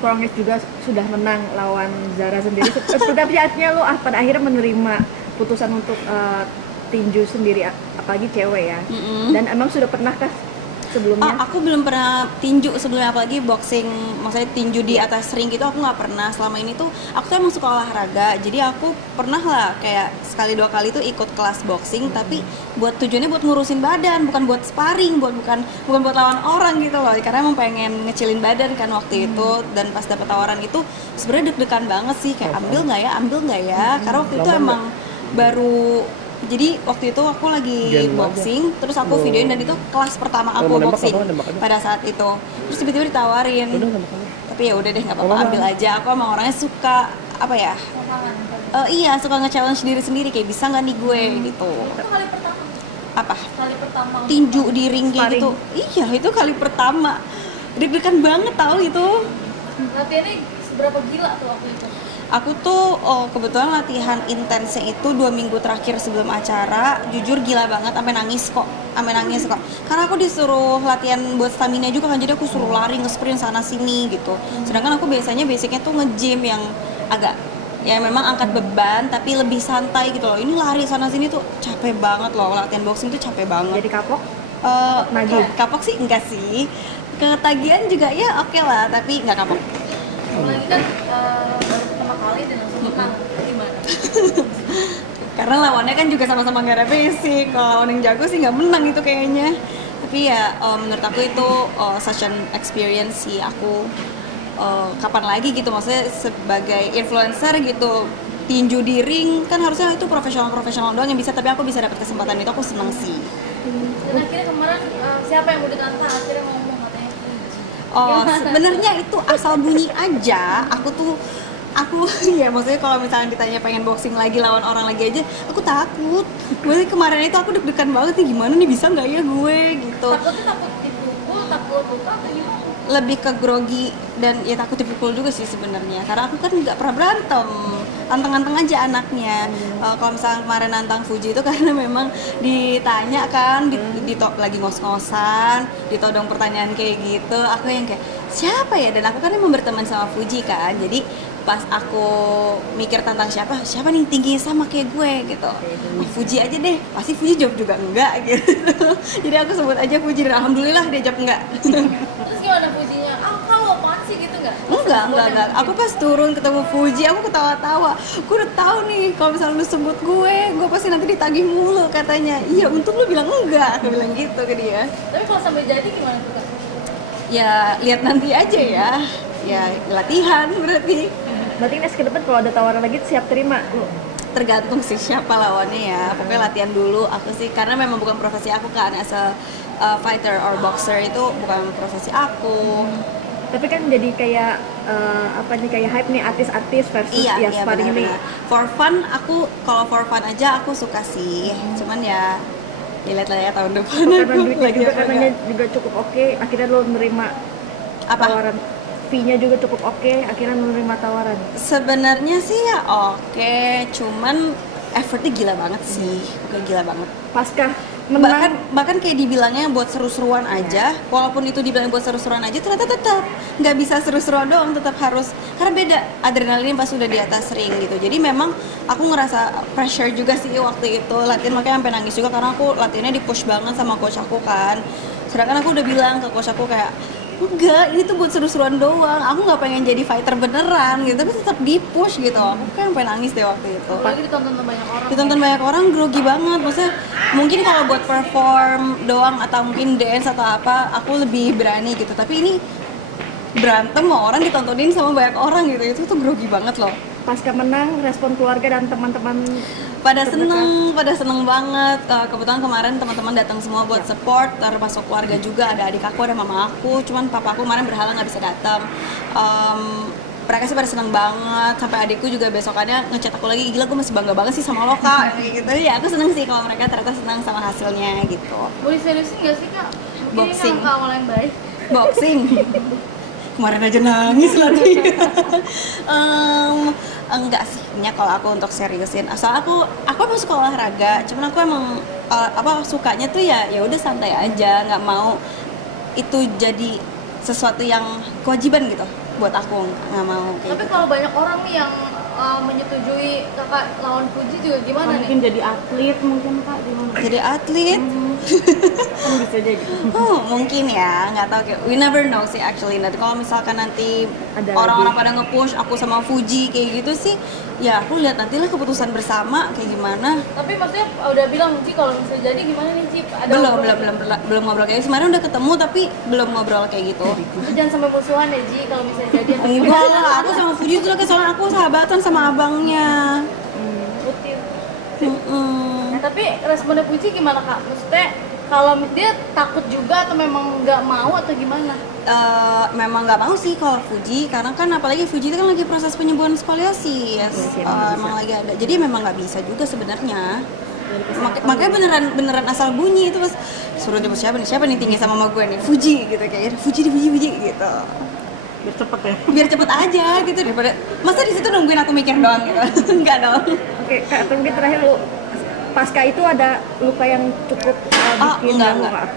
Prongis juga sudah menang lawan Zara sendiri. Tapi artinya lo pada akhirnya menerima putusan untuk tinju sendiri, apalagi cewek ya. Dan emang sudah pernahkah sebelumnya? Aku belum pernah tinju sebelumnya, apalagi boxing, maksudnya tinju di atas ring gitu aku nggak pernah. Selama ini tuh aku tuh emang suka olahraga, jadi aku pernah lah kayak sekali dua kali tuh ikut kelas boxing, tapi buat tujuannya buat ngurusin badan, bukan buat sparring, bukan buat lawan orang gitu loh, karena emang pengen ngecilin badan kan waktu itu. Dan pas dapet tawaran itu sebenarnya deg-degan banget sih, kayak ambil nggak ya, karena waktu itu emang baru. Jadi waktu itu aku lagi boxing, terus aku videoin, dan itu kelas pertama aku boxing pada saat itu. Terus tiba-tiba ditawarin, tapi ya udah deh nggak apa-apa, ambil aja. Aku emang orangnya suka apa ya? Iya, suka nge-challenge diri sendiri, kayak bisa nggak nih gue gitu. Itu kali pertama. Apa? Kali pertama. Tinju di ring kayak gitu. Iya, itu kali pertama. Deg-degan banget tahu itu. Latihannya seberapa gila tuh waktu itu? Aku tuh kebetulan latihan intensnya itu 2 minggu terakhir sebelum acara, jujur gila banget, sampai nangis kok. Karena aku disuruh latihan buat stamina juga kan, jadi aku suruh lari, nge-sprint sana sini gitu. Sedangkan aku basicnya tuh nge-gym yang agak ya memang angkat beban tapi lebih santai gitu loh. Ini lari sana sini tuh capek banget loh, latihan boxing tuh capek banget. Jadi kapok? Kapok sih enggak sih. Ketagihan juga ya oke lah, tapi nggak kapok. Apalagi kan baru pertama kali dan langsung menang, gimana? Karena lawannya kan juga sama-sama nggak ada basic. Kalau lawan yang jago sih nggak menang itu kayaknya. Tapi ya menurut aku itu such an experience sih. Aku kapan lagi gitu, maksudnya sebagai influencer gitu, tinju di ring kan harusnya itu profesional doang yang bisa, tapi aku bisa dapat kesempatan itu, aku seneng sih. Dan akhirnya kemarin siapa yang mau ditantang, akhirnya ngomong katanya Sebenarnya itu asal bunyi aja. Aku ya maksudnya kalau misalnya ditanya pengen boxing lagi lawan orang lagi aja, aku takut. Maksudnya kemarin itu aku deg-degan banget nih, gimana nih bisa nggak ya gue gitu. Takut dipukul, takut luka atau gimana? Lebih ke grogi dan ya takut dipukul juga sih sebenarnya, karena aku kan nggak pernah berantem, anteng-anteng aja anaknya. Kalau misalnya kemarin nantang Fuji itu karena memang ditanya kan, lagi ngos-ngosan, ditodong pertanyaan kayak gitu, aku yang kayak siapa ya, dan aku kan emang berteman sama Fuji kan, jadi pas aku mikir tentang siapa nih tingginya sama kayak gue gitu, Fuji aja deh, pasti Fuji jawab juga enggak gitu. Jadi aku sebut aja Fuji dan alhamdulillah dia jawab enggak. Terus gimana Fujinya? Kalau apaan sih gitu nggak? Enggak. Aku pas turun ketemu Fuji, aku ketawa-tawa. Gue udah tahu nih kalau misalnya lu sebut gue pasti nanti ditagih mulu katanya. Iya, untung lu bilang enggak, aku bilang gitu ke dia. Tapi kalau sampai jadi gimana tuh Kak? Ya lihat nanti aja ya. Ya latihan berarti. Berarti next ke depan kalau ada tawaran lagi siap terima lo? Tergantung sih siapa lawannya ya. Pokoknya latihan dulu aku sih, karena memang bukan profesi aku kan, as a fighter or boxer itu bukan profesi aku. Tapi kan jadi kayak kayak hype nih artis-artis versus Iya, sparring ini. For fun, kalau for fun aja aku suka sih. Cuman ya dilihat lah ya tahun depan. Karena duitnya juga katanya juga cukup oke, akhirnya lo menerima tawaran. Fee-nya juga cukup oke, akhirnya menerima tawaran. Sebenarnya sih ya oke, cuman effortnya gila banget sih, gila banget. Pasca menang, bahkan kayak dibilangnya buat seru-seruan aja, walaupun itu dibilang buat seru-seruan aja, ternyata tetap nggak bisa seru-seruan doang, tetap harus, karena beda adrenalin pas udah di atas ring gitu. Jadi memang aku ngerasa pressure juga sih waktu itu latihan, makanya sampai nangis juga karena aku latihannya di push banget sama coach aku kan. Sedangkan aku udah bilang ke coach aku kayak, enggak, ini tuh buat seru-seruan doang, aku nggak pengen jadi fighter beneran gitu, tapi tetap di push gitu. Aku kayak sampai nangis deh waktu itu. Apalagi ditonton banyak orang. Ditonton banyak orang, grogi banget. Maksudnya mungkin kalau buat perform doang atau mungkin dance atau apa, aku lebih berani gitu. Tapi ini berantem sama orang, ditontonin sama banyak orang gitu, itu tuh grogi banget loh. Pasca menang, respon keluarga dan teman-teman pada seneng banget. Kebetulan kemarin teman-teman datang semua buat support, termasuk keluarga juga, ada adik aku, ada mama aku. Cuman papa aku kemarin berhalang nggak bisa datang. Mereka sih pada seneng banget, sampai adikku juga besokannya ngechat aku lagi, gila gue masih bangga banget sih sama lo Kak, gitu. Ya aku seneng sih kalau mereka ternyata senang sama hasilnya gitu. Boleh seriusin nggak sih Kak? Boxing. Ini kan awal yang baik. Boxing. kemarin aja nangis lagi. Enggak sih, kalau aku untuk seriusin. Asal aku emang suka olahraga, cuman aku emang sukanya tuh ya udah santai aja, nggak mau itu jadi sesuatu yang kewajiban gitu buat aku, nggak mau kayak Tapi gitu. kalau banyak orang nih yang menyetujui kakak lawan Fuji juga gimana nih? Mungkin jadi atlet mungkin Kak gimana? Jadi atlet, Kan bisa jadi. mungkin ya, nggak tahu, kayak we never know sih actually. Nanti kalau misalkan nanti Ada orang-orang lagi. pada nge-push aku sama Fuji kayak gitu sih, ya aku lihat nantilah keputusan bersama kayak gimana. Tapi maksudnya udah bilang Ci kalau misalnya jadi gimana nih Ci? Ada Belum ngobrol kayak gitu. Sebenarnya udah ketemu tapi belum ngobrol kayak gitu. Itu jangan sampai musuhan ya Ji kalau misalnya jadi atau Enggak lah, aku sama Fuji tuh kayak soalnya aku sahabatan sama abangnya. rutin. Mm-mm. Nah, tapi responnya Fuji gimana Kak? Maksudnya kalau dia takut juga atau memang nggak mau atau gimana? Memang nggak mau sih kalau Fuji, karena kan apalagi Fuji itu kan lagi proses penyembuhan skoliasi, yes. Iya, emang Emang lagi ada, jadi memang nggak bisa juga sebenarnya. Makanya beneran asal bunyi itu pas suruh jemput siapa nih tinggi sama mama gue nih, Fuji gitu, kayak Fuji gitu, Biar cepet ya. biar cepet aja gitu, daripada masa di situ nungguin aku mikir doang gitu. Enggak dong. Oke, Kak, mungkin terakhir lu pasca itu ada luka yang cukup bikin ganggu apa?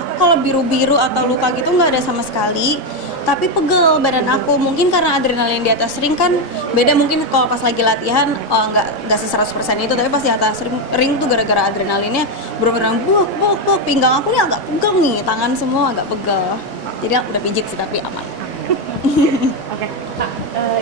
Aku kalau biru-biru atau luka gitu nggak ada sama sekali. Tapi pegel badan aku, mungkin karena adrenalin di atas ring kan beda. Mungkin kalau pas lagi latihan nggak 100% itu, tapi pas di atas ring tuh gara-gara adrenalinnya bener-bener buak, pinggang aku nih agak pegang nih, tangan semua agak pegel. Jadi udah pijit sih tapi aman. Oke, Kak,